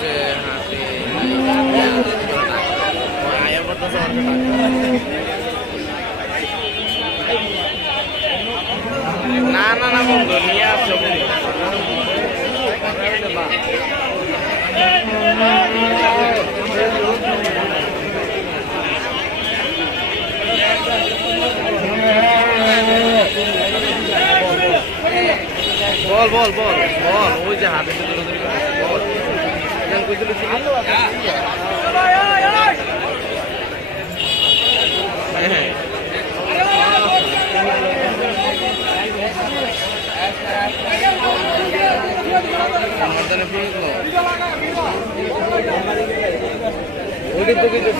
যে না না না বন্ধু নিয়ে আসছো বল বল বল বল ওই যে হাতে ওইটা তো কিছু